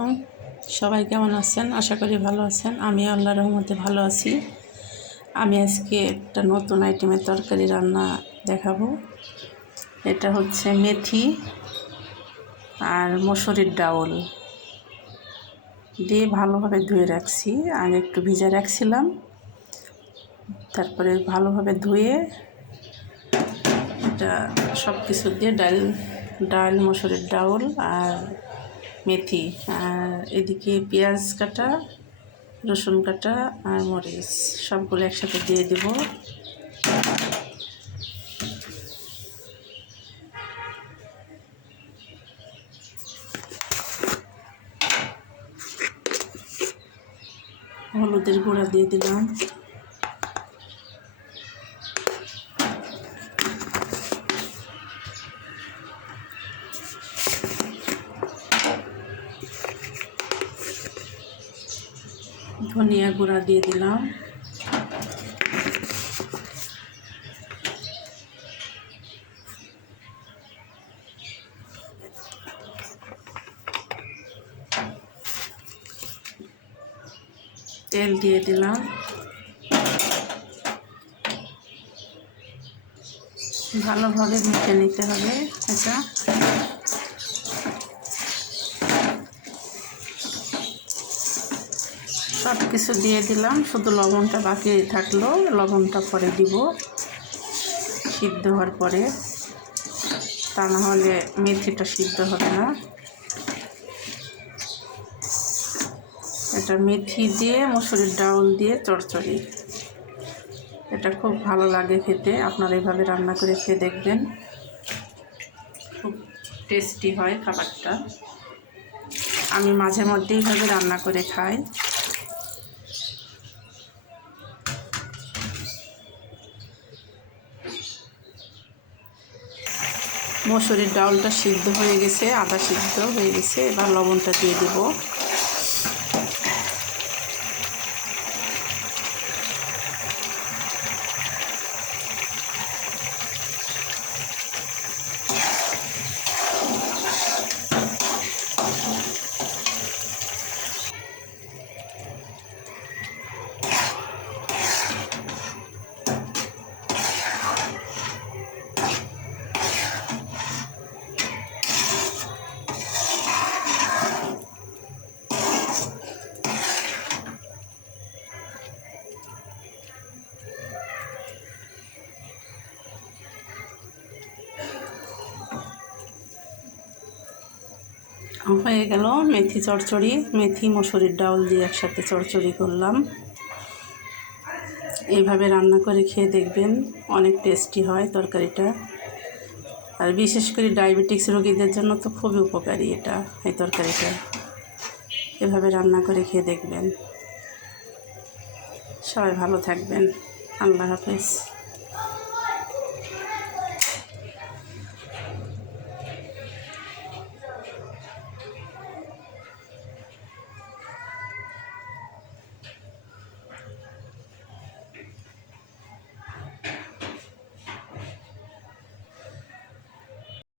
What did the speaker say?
আলাইকুম। সবাই কেমন আছেন? আশা করি ভালো আছেন। আমি আল্লাহর রহমতে ভালো আছি। আমি আজকে একটা নতুন আইটেমের তরকারি রান্না দেখাবো। এটা হচ্ছে মেথি আর মসুরির ডাউল দিয়ে ভালোভাবে ধুয়ে রাখছি। আগে একটু ভিজে রাখছিলাম, তারপরে ভালোভাবে ধুয়ে এটা সব কিছু দিয়ে ডাল মসুরির ডাউল আর মেথি, আর এদিকে পেঁয়াজ কাটা, রসুন কাটা আর মরিচ সবগুলো একসাথে দিয়ে দেব। হলুদের গুঁড়া দিয়ে দিলাম, ধনিয়া গুঁড়া দিয়ে দিলাম, তেল দিয়ে দিলাম, ভালোভাবে মেখে নিতে হবে। এটা সব কিছু দিয়ে দিলাম, শুধু লবণটা বাকি থাকলো, লবণটা পরে দিব সিদ্ধ হওয়ার পরে, তা না হলে মেথিটা সিদ্ধ হবে না। এটা মেথি দিয়ে মসুরির ডাউল দিয়ে চচ্চড়ি, এটা খুব ভালো লাগে খেতে। আপনারা এইভাবে রান্না করে খেয়ে দেখবেন, খুব টেস্টি হয় খাবারটা। আমি মাঝে মধ্যে এইভাবে রান্না করে খাই। মসুরির ডাউলটা সিদ্ধ হয়ে গেছে, আদা সিদ্ধ হয়ে গেছে। এবার লবণটা দিয়ে দেব। হয়ে গেল মেথি চচ্চড়ি। মেথি মসুরির ডাউল দিয়ে একসাথে চচ্চড়ি করলাম। এইভাবে রান্না করে খেয়ে দেখবেন, অনেক টেস্টি হয় তরকারিটা। আর বিশেষ করে ডায়াবেটিক্স রোগীদের জন্য তো খুবই উপকারী এই তরকারিটা। এভাবে রান্না করে খেয়ে দেখবেন। সবাই ভালো থাকবেন। আল্লাহ হাফেজ।